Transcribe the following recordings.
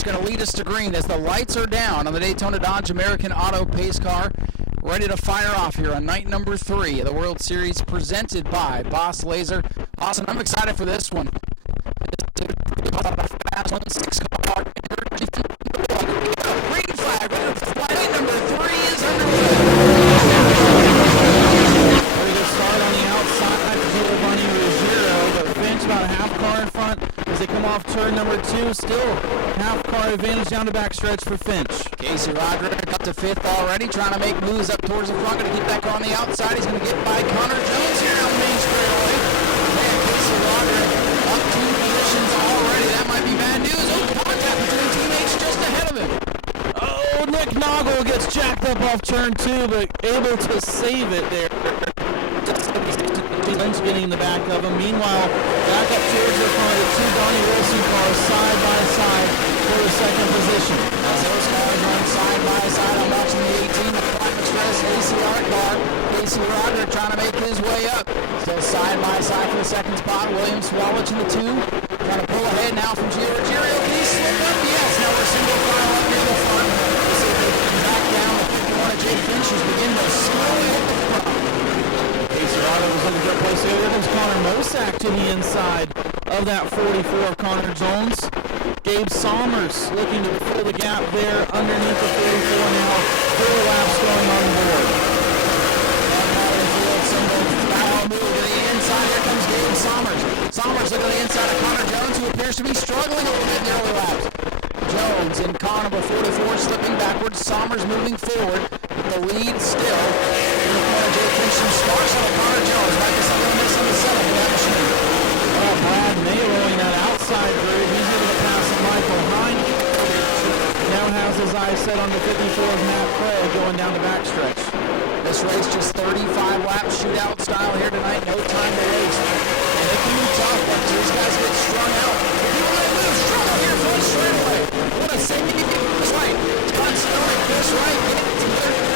Link's going to lead us to green as the lights are down on the Daytona Dodge American Auto Pace Car. Ready to fire off here on night number 3 of the World Series presented by Boss Laser. Awesome, I'm excited for this one. Green flag, night number 3 is underway. Very good start on the outside for Giovanni Ruggiero, but Finch about a half car in front as they come off turn number 2. Still half car advantage down the backstretch for Finch. Casey Roderick up to 5th already, trying to make moves up towards the front. Going to keep that car on the outside. He's going to get by Connor Jones here on Main straightaway. And Casey Roderick up 2 positions already. That might be bad news. Oh, contact between teammates just ahead of him. Oh, Nick Noggle gets jacked up off turn 2, but able to save it there. Lynch getting in the back of him. Meanwhile, back up towards the front, the 2 Donnie Wilson cars side by side for the second position. As those cars run side by side, I'm watching the 18, the Climate Express ACR car. Casey Roderick trying to make his way up. Still side by side for the second spot. William Swalwich in the 2. Trying to pull ahead now from Gio Ruggiero. Can he slip up? Yes. Now we're single file up near the front. We'll see if they can back down the 51 of Jake Finch is beginning to slowly hit the front. Casey Roderick was looking for a place here. Here comes Connor Mosack to the inside of that 44 of Connor Jones. Gabe Sommers looking to fill the gap there underneath the 44 now. 4 laps going on board. Move to the inside. Here comes Gabe Sommers. Sommers looking to the inside of Connor Jones, who appears to be struggling a little bit in the early laps. Jones in car number 44 slipping backwards. Sommers moving forward. The lead still in the corner. Jake Finch some sparks on Connor Jones. Might be something miss on the setup of that machine. Oh, Brad May rolling that outside group. He's able to pass Michael Hine. Now has his eyes set on the 54 of Matt Craig going down the backstretch. This race just 35 lap shootout style here tonight. No time to waste. And it can be tough once these guys get strung out. If you want to move, struggle here front straightaway. What a safety. Chris Wright. Todd Stone. Chris Wright gets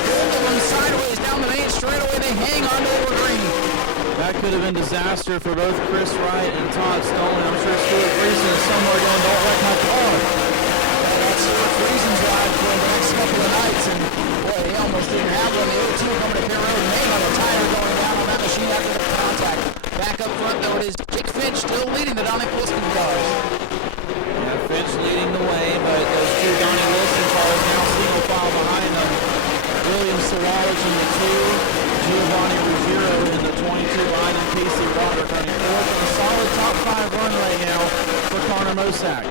both of them sideways down the main straightaway. They hang on to over green. That could have been disaster for both Chris Wright and Todd Stone. I'm sure Stuart Friesen is somewhere going, don't wreck my car. That's Stuart Friesen's ride for the next couple of nights. And boy, he almost didn't have one. The 02 coming to pit road and hang on the tire going down on that machine after the contact. Back up front, though, it is Jake Finch still leading the Donnie Wilson cars. Yeah, Finch leading the way, but those 2 Donnie Wilson cars now single file behind them. William Sawalich in the 2, Giovanni Ruggiero in the 22 line, and Casey Roderick running 4th. A solid top 5 run right now for Connor Mosack.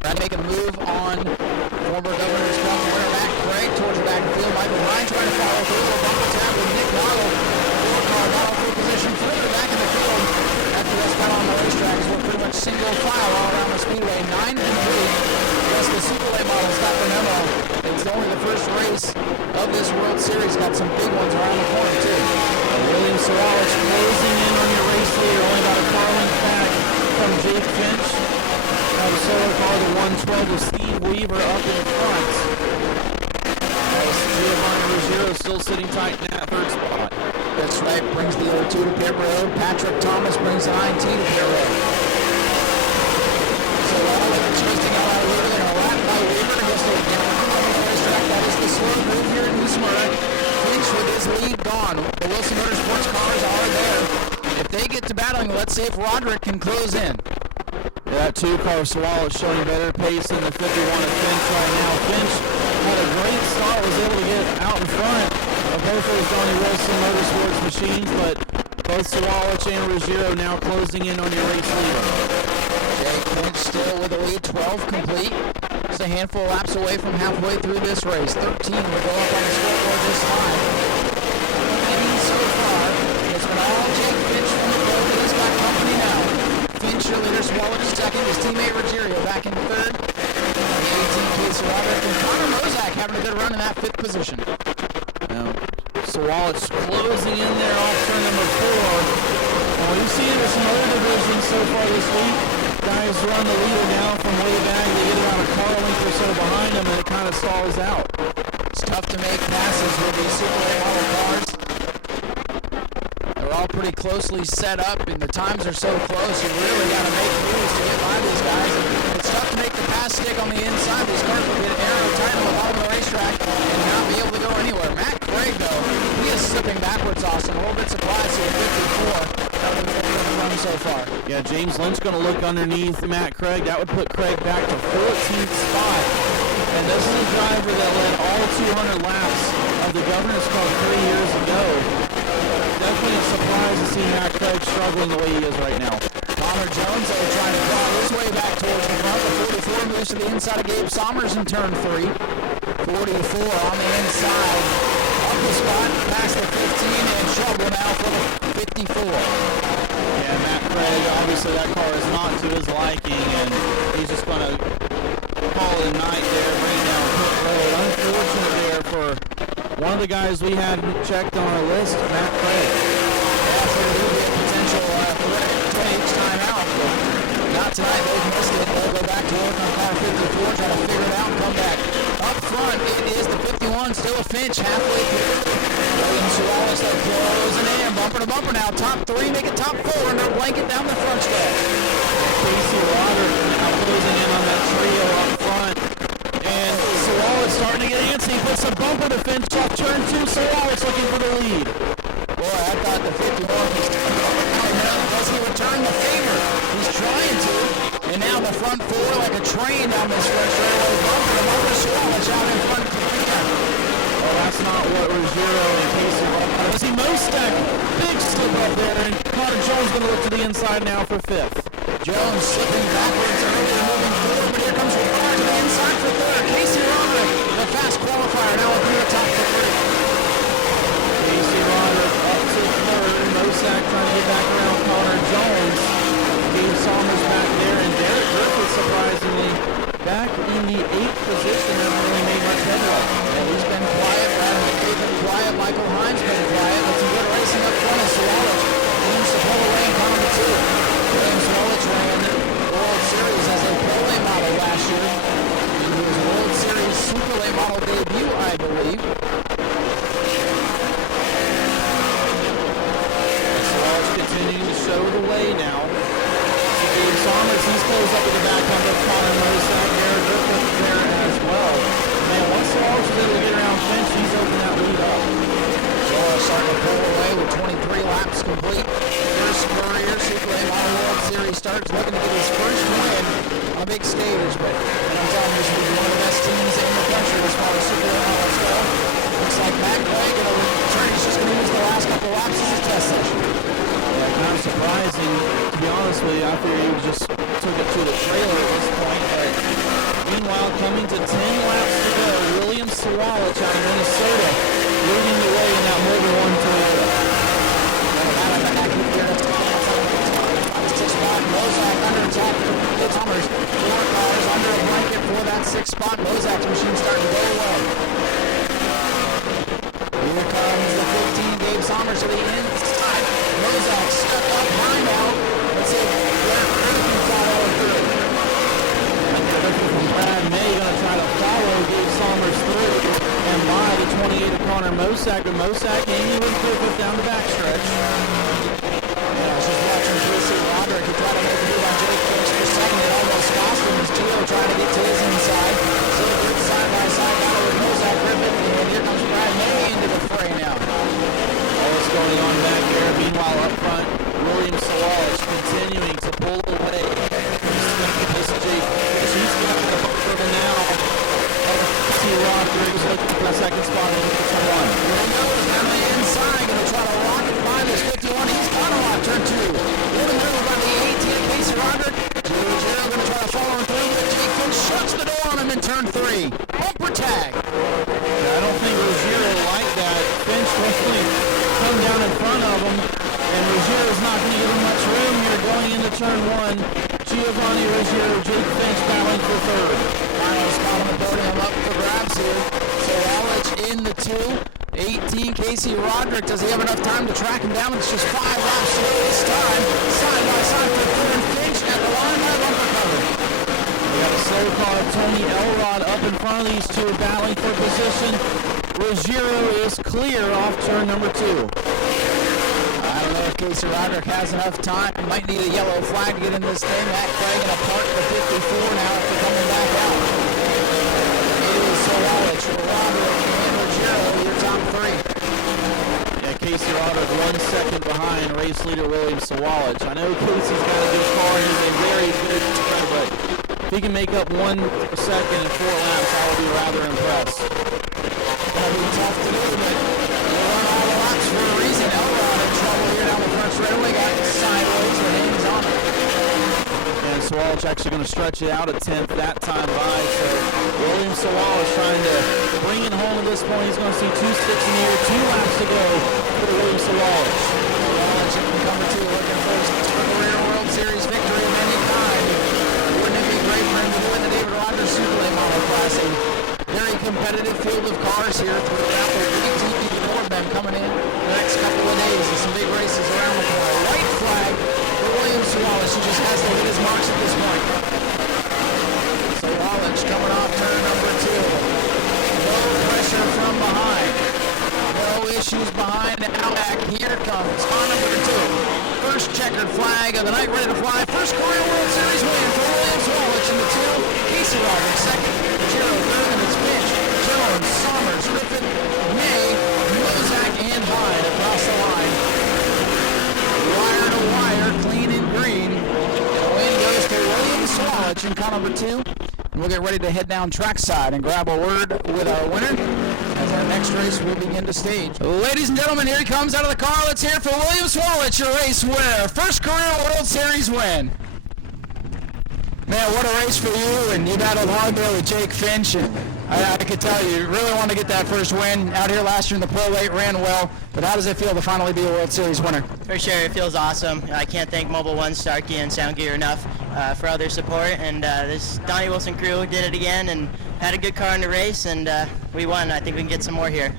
Trying to make a move on former Governor's Cup winner Matt Craig towards the back of the field. Michael Hine trying to follow through a bumper tap with Nick Noggle. 4 car got off full position further back in the field. After that's got on the racetrack, as we're pretty much single file all around the Speedway. 9 and 3. Yes, the Super Late models got the memo. It's only the first race of this World Series. Got some big ones around the corner, too. William Sawalich closing in on your race leader. Only about a car length back from Jake Finch. Now the solo car, the 112 with Steve Weaver up in front. Giovanni Ruggiero still sitting tight in that 3rd spot. That's right, brings the 02 to pit road. Patrick Thomas brings the 19 to pit road. So chasing out our leader and a lap by Weaver. He'll stay down on the racetrack. That is the slow move here in New Smyrna. Finch with his lead gone. The Wilson Motorsports cars are there. If they get to battling, let's see if Roderick can close in. That 2 car Swallow is showing better pace than the 51 of Finch right now. Finch had a great start, was able to get out in front of both those Donnie Wilson Motorsports machines, but both Swallow and Ruggiero now closing in on your race leader. Jake Finch still with the lead, 12 complete. Just a handful of laps away from halfway through this race. 13 will go up on the scoreboard this time. And so far, it's been all Jake Finch from the road. He's got company now. Finch, your leader, Swalwich second. His teammate Ruggiero back in 3rd. The 18 Casey Roderick and Connor Mosack having a good run in that 5th position. Now, Swalwich closing in there off turn number 4. Well, you've seen it with some other divisions so far this week. Guys run the leader down from way back. They get about a car length or so behind them, and it kind of stalls out. It's tough to make passes with these Super Late model cars. They're all pretty closely set up, and the times are so close, you really got to make moves to get by these guys. And it's tough to make the pass stick on the inside. These cars will get arrow tight on the bottom of the racetrack and not be able to go anywhere. Matt Craig, though, he is slipping backwards, Austin. A little bit surprised here at 54. That would be the run so far. Yeah, James Lynch going to look underneath Matt Craig. That would put Craig back to 14th spot. And this is a driver that led all 200 laps of the Governor's Cup 3 years ago. Definitely a surprise to see Matt Craig struggling the way he is right now. Connor Jones, though, trying to claw his way back towards the front. The 44 moves to the inside of Gabe Sommers in turn 3. 44 on the inside. Up the spot, past the 15, and trouble now for the 54. Yeah, Matt Craig, obviously that car is not to his liking, and he's just going to call it a night there, bring down pit road. Unfortunate there for one of the guys we had checked on our list, Matt Craig. Yeah, for a little bit of potential threat each time out, but not tonight. They've missed it. They'll go back to work on car 54, try to figure it out and come back. Up front, it is the 51, still a Finch halfway through. Williams Wallace, they're closing in, bumper to bumper now. Top 3, make it top 4, and they're blanket down the front stretch. Casey Roderick now closing in on that trio up front. And Sawallitt's starting to get antsy. He puts a bumper to Finch off turn 2. Sawallitt's looking for the lead. Boy, I thought the 51 was does he return the favor? He's trying to. And now the front 4 like a train down this stretch straightaway. Bumper to bumper, Sawallitt's out in front to the end. Well, that's not what Ruggiero and Casey Roderick. See Mostek, big slip up there, and Connor Jones going to look to the inside now for 5th. Jones slipping backwards and moving forward, but here comes Ricard to the inside for 3rd. Casey Roderick, the fast qualifier, now up near the top for 3. Casey Roderick up to 3rd. Mosak trying to get back around Connor Jones. Gabe Sommers back there, and Derek Griffith surprisingly back in the 8th position. Hasn't really made much headway. And he's been quiet, they've been quiet. Michael Hines been quiet, but some good racing up front as Sawallitt aims to pull away in car number 2. James Sawallitt ran the World Series as a Pro Late model last year. He was a World Series Super Late model debut, I believe. Sawallitt's continuing to show the way now. Gabe Sommers, he's closed up at the back end of Connor Mosak. Derek Griffith there as well. Man, once Sawallitt was able to get around Finch, he's opened that lead up. Sawallitt starting to pull away with 23 laps complete. First career Super Late Model World Series starts, looking to get his first win on a big stage. But I'm telling you, this will be one of the best teams in the country as far as Super Late Models go. Looks like Matt Craig in a return. He's just going to use the last couple laps as a test session. Yeah, kind of surprising, to be honest with you. I figured he just took it to the trailer at this point. But meanwhile, coming to 10 laps to go, William Sawallitt out of Minnesota leading the way in that Motor 1 Toyota. Mozak under attack for Thomas. 4 cars under a blanket for that 6th spot. Mozak's machine starting to go away. Here comes the 15, Gabe Sommers to the inside. Mozak stuck up high now. Let's see where Griffin can follow through. Brad May going to try to follow Gabe Sommers through and by the 28 of Connor Mosak. But Mosak aiming with Griffith down the backstretch. Yeah, I was just watching Casey Roderick. He tried to make a move on Jake Finch for 2nd. It almost cost him as Gio trying to get to his inside. So it's side-by-side battle with Mozak Griffith. And here comes Brad May into the fray now. All that's going on back there. Meanwhile, up front, William Sawallitt continuing to pull away. He's going to this Jake Finch. He's got the bumper now. C. Roderick is looking for the 2nd spot in the 1. Here he goes down the inside. Going to try to lock it by this 51. He's got him on turn 2. In the middle by the 18, Casey Roderick. Gio going to try to follow him through, but Jake Finch shuts the door on him in turn 3. Bumper tag. I don't think Ruggiero liked that. Finch really come down in front of him, and Ruggiero's not going to give him much room here going into turn 1. Giovanni Ruggiero, Jake Finch battling for 3rd. Final spot on the podium up for grabs here. So Sawallitt in the 2. 18, Casey Roderick. Does he have enough time to track him down? It's just 5 laps to go this time. Side by side for 3rd and Finch at the line by bumper cover. We got a slow car, Tony Elrod up in front of these two, battling for position. Ruggiero is clear off turn number 2. I don't know if Casey Roderick has enough time. Might need a yellow flag to get in this thing. Matt Craig going to park the 54 now after coming back out. It is Sawalich, Roderick, and Ruggiero, your top three. Yeah, Casey Roderick 1 second behind race leader William Sawalich. I know Casey's got a good car. He's a very good car, but if he can make up 1 second in 4 laps, I will be rather impressed. That'll be tough to do, but they run all the laps for a reason. Elrod in trouble here down the front straightaway, got sideways with hands on it. And Sawalich actually going to stretch it out a 10th that time by. So William Sawalich trying to bring it home at this point. He's going to see 2-6 in the air, 2 laps to go for William Sawalich. Sawalich coming to looking for his career World Series victory of any kind. Wouldn't it be great for him to win the David Rogers Super Late Model Class? A very competitive field of cars here throughout the week. More of them coming in the next couple of days. There's some big races around the corner. White flag for William Sawalich, who just has to hit his marks at this point. Sawalich coming off turn number 2. Low pressure from behind. No issues behind. Now back. Here comes car number 2. First checkered flag of the night, ready to fly. First career World Series win for William Sawalich in the 2. Casey Roderick second. Giro third, and it's Finch, Jones, Sommers, Griffin, May, Mozak, and Hyde across the line. Wire to wire, clean and green. The win goes to William Sawalich in car number 2. And we'll get ready to head down trackside and grab a word with our winner as our next race will begin to stage. Ladies and gentlemen, here he comes out of the car. Let's hear it for William Sawalich, your race winner. First career World Series win. Man, what a race for you, and you battled hard there with Jake Finch, and I can tell you really want to get that first win. Out here last year in the Pro Late, ran well, but how does it feel to finally be a World Series winner? For sure, it feels awesome. I can't thank Mobile One, Starkey, and Sound Gear enough for all their support, and this Donnie Wilson crew did it again and had a good car in the race, and we won. I think we can get some more here.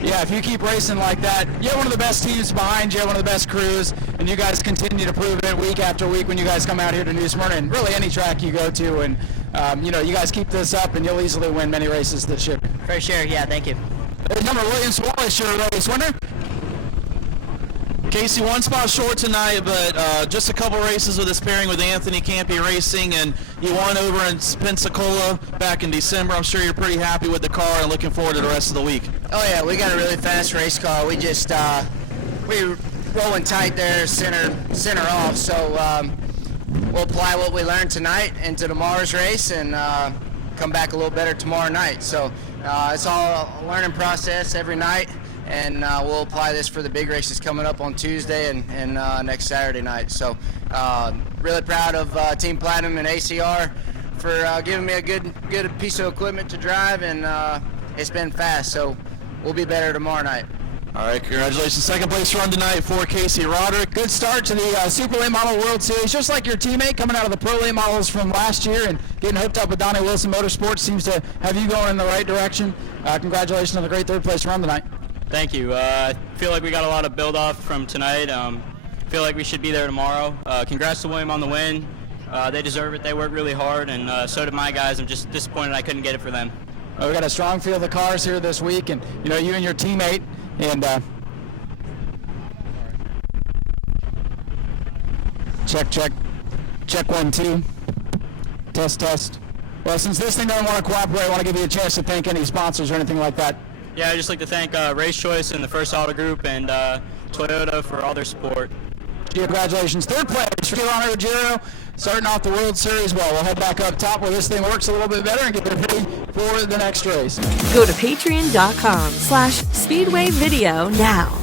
Yeah, if you keep racing like that, you have one of the best teams behind you, one of the best crews, and you guys continue to prove it week after week when you guys come out here to New Smyrna and really any track you go to. And, you guys keep this up and you'll easily win many races this year. For sure, yeah, thank you. Number William Sawalich, your race winner. Casey, 1 spot short tonight, but just a couple races with this pairing with Anthony Campy Racing, and you won over in Pensacola back in December. I'm sure you're pretty happy with the car and looking forward to the rest of the week. Oh yeah, we got a really fast race car. We just we rolling tight there, center off. So we'll apply what we learned tonight into tomorrow's race and come back a little better tomorrow night. So it's all a learning process every night. And we'll apply this for the big races coming up on Tuesday and next Saturday night. So really proud of Team Platinum and ACR for giving me a good piece of equipment to drive, and it's been fast. So we'll be better tomorrow night. All right, congratulations. Second place run tonight for Casey Roderick. Good start to the Super Late Model World Series. Just like your teammate coming out of the Pro Late Models from last year and getting hooked up with Donnie Wilson Motorsports seems to have you going in the right direction. Congratulations on a great third place run tonight. Thank you. I feel like we got a lot of build-off from tonight. Feel like we should be there tomorrow. Congrats to William on the win. They deserve it. They worked really hard, and so did my guys. I'm just disappointed I couldn't get it for them. We got a strong field of cars here this week, and you and your teammate, and check 1 2, test. Well, since this thing doesn't want to cooperate, I want to give you a chance to thank any sponsors or anything like that. Yeah, I'd just like to thank Race Choice and the First Auto Group and Toyota for all their support. Congratulations. Third place for Ruggiero, starting off the World Series well. We'll head back up top where this thing works a little bit better and get ready for the next race. Go to patreon.com/Speedway Video now.